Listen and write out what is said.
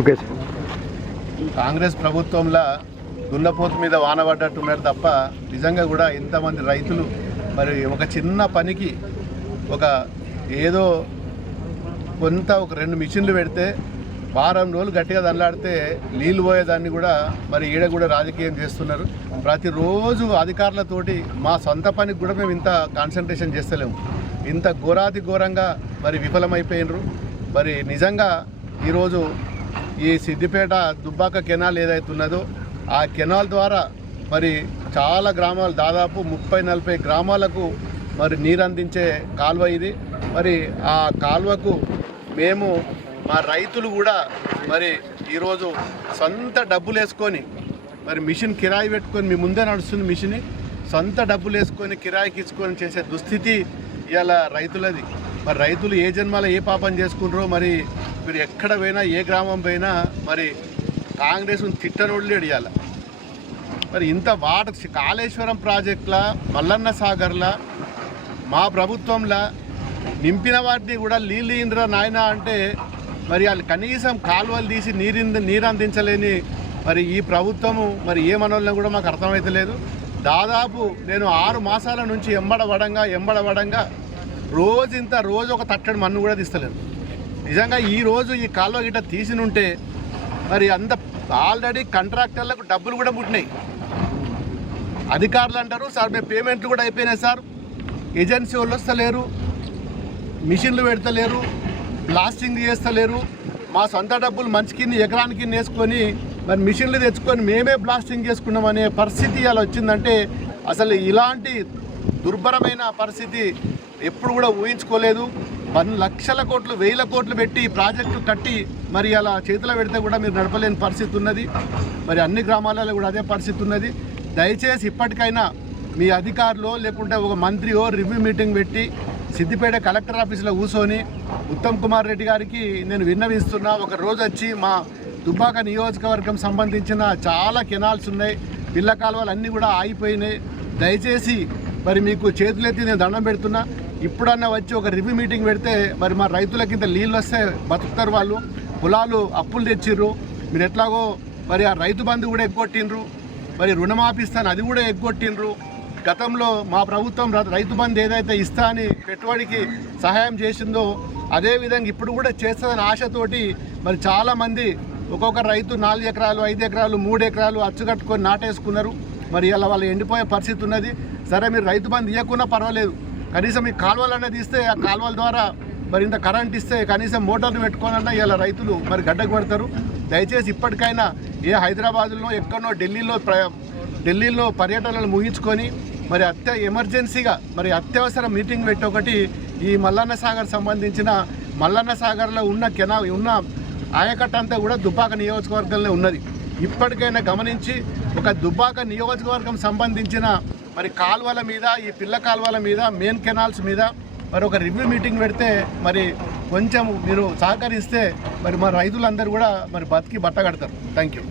Okay sir. Congress ప్రభుత్వంలో దున్నపోతు మీద వానబడ్డట్టున్నారు తప్ప నిజంగా కూడా ఇంతమంది రైతులు మరి ఒక చిన్న పనికి ఒక ఏదో కొంత ఒక 2 మిషన్లు పెడితే వారం రోజులు గట్టిగా దండలాడితే నీళ్ళు పోయేదాన్ని కూడా మరి ఈడ కూడా రాజకీయం చేస్తున్నారు. ప్రతిరోజు అధికారులతోటి మా సొంత పనికి కూడా మేము ఇంత కాన్సన్ట్రేషన్ చేస్తలేము. ఇంత ఘోరాతి ఘోరంగా మరి విఫలమైపోయినరు. మరి నిజంగా ఈరోజు ఈ సిద్దిపేట దుబ్బాక కెనాల్ ఏదైతే ఉన్నదో ఆ కెనాల్ ద్వారా మరి చాలా గ్రామాలు దాదాపు 30-40 గ్రామాలకు మరి నీరు అందించే కాలువ ఇది. మరి ఆ కాలువకు మేము మా రైతులు కూడా మరి ఈరోజు సొంత డబ్బులు వేసుకొని మరి మిషన్ కిరాయి పెట్టుకొని మీ ముందే నడుస్తుంది మిషన్, సొంత డబ్బులు వేసుకొని కిరాయికి ఇచ్చుకొని చేసే దుస్థితి ఇవాళ రైతులది. మరి రైతులు ఏ జన్మలో ఏ పాపం చేసుకుంటారో మరి మీరు ఎక్కడ పోయినా ఏ గ్రామం పోయినా మరి కాంగ్రెస్ను తిట్టనోళ్ళు అడియాల. మరి ఇంత వాటర్ కాళేశ్వరం ప్రాజెక్టుల మల్లన్న సాగర్ల మా ప్రభుత్వంలో నింపిన వాటిని కూడా నీళ్ళు ఇంద్ర నాయన అంటే మరి వాళ్ళు కనీసం కాలువలు తీసి నీరు అందించలేని మరి ఈ ప్రభుత్వము మరి ఏమనోళ్ళని కూడా మాకు అర్థమవుతలేదు. దాదాపు నేను 6 మాసాల నుంచి ఎంబడబడంగా రోజు ఒక తట్టడి మన్ను కూడా తీస్తలేదు. నిజంగా ఈరోజు ఈ కాలువ గిట్ట తీసినుంటే మరి అంత ఆల్రెడీ కాంట్రాక్టర్లకు డబ్బులు కూడా పుట్టినాయి. అధికారులు అంటారు సార్ మేము పేమెంట్లు కూడా అయిపోయినాయి సార్, ఏజెన్సీ వాళ్ళు వస్తలేరు, మిషన్లు పెడతలేరు, బ్లాస్టింగ్ చేస్తలేరు, మా సొంత డబ్బులు మంచికి ఎకరానికి వేసుకొని మరి మిషన్లు తెచ్చుకొని మేమే బ్లాస్టింగ్ చేసుకున్నామనే పరిస్థితి అలా వచ్చిందంటే అసలు ఇలాంటి దుర్భరమైన పరిస్థితి ఎప్పుడు కూడా ఊహించుకోలేదు. 10 లక్షల కోట్లు 1000 కోట్లు పెట్టి ఈ ప్రాజెక్టు కట్టి మరి అలా చేతిలో పెడితే కూడా మీరు నడపలేని పరిస్థితి ఉన్నది. మరి అన్ని గ్రామాలలో కూడా అదే పరిస్థితి ఉన్నది. దయచేసి ఇప్పటికైనా మీ అధికారులు లేకుంటే ఒక మంత్రియో రివ్యూ మీటింగ్ పెట్టి సిద్దిపేట కలెక్టర్ ఆఫీసులో కూర్చొని ఉత్తమ్ కుమార్ రెడ్డి గారికి నేను విన్నవిస్తున్నా, ఒక రోజు వచ్చి మా దుబ్బాక నియోజకవర్గం సంబంధించిన చాలా కెనాల్స్ ఉన్నాయి, పిల్ల కాలువలు అన్నీ కూడా ఆగిపోయినాయి. దయచేసి మరి మీకు చేతులెత్తి నేను దండం పెడుతున్నా, ఇప్పుడన్నా వచ్చి ఒక రివ్యూ మీటింగ్ పెడితే మరి మా రైతులకి ఇంత నీళ్ళు వస్తే బతుకుతారు. వాళ్ళు పొలాలు అప్పులు తెచ్చిర్రు, మీరు ఎట్లాగో మరి ఆ రైతు బంధు కూడా ఎగ్గొట్టిండ్రు, మరి రుణమాఫీ ఇస్తాను అది కూడా ఎగ్గొట్టిండ్రు. గతంలో మా ప్రభుత్వం రైతు బంధు ఏదైతే ఇస్తా అని పెట్టుబడికి సహాయం చేసిందో అదేవిధంగా ఇప్పుడు కూడా చేస్తుందని ఆశతోటి మరి చాలామంది ఒక్కొక్క రైతు 4 ఎకరాలు 5 ఎకరాలు 3 ఎకరాలు అచ్చుకట్టుకొని నాటేసుకున్నారు. మరి ఇలా వాళ్ళు ఎండిపోయే పరిస్థితి ఉన్నది. సరే మీరు రైతు బంధు ఇవ్వకున్నా పర్వాలేదు, కనీసం ఈ కాలువలు అనేది ఇస్తే ఆ కాలువల ద్వారా మరి ఇంత కరెంట్ ఇస్తే కనీసం మోటార్లు పెట్టుకోనన్నా ఇలా రైతులు మరి గడ్డకు పడతారు. దయచేసి ఇప్పటికైనా ఏ హైదరాబాద్లో ఎక్కడో ఢిల్లీలో పర్యటనలు ముగించుకొని మరి ఎమర్జెన్సీగా మరి అత్యవసర మీటింగ్ పెట్టి ఒకటి ఈ మల్లన్న సాగర్ సంబంధించిన మల్లన్న సాగర్లో ఉన్న ఆయకట్ట అంతా కూడా దుబ్బాక నియోజకవర్గంలో ఉన్నది. ఇప్పటికైనా గమనించి ఒక దుబ్బాక నియోజకవర్గం సంబంధించిన మరి కాలువల మీద ఈ పిల్ల కాలువల మీద మెయిన్ కెనాల్స్ మీద మరి ఒక రివ్యూ మీటింగ్ పెడితే మరి కొంచెం మీరు సహకరిస్తే మరి మా రైతులందరూ కూడా మరి బతికి బట్టగడతారు. Thank you.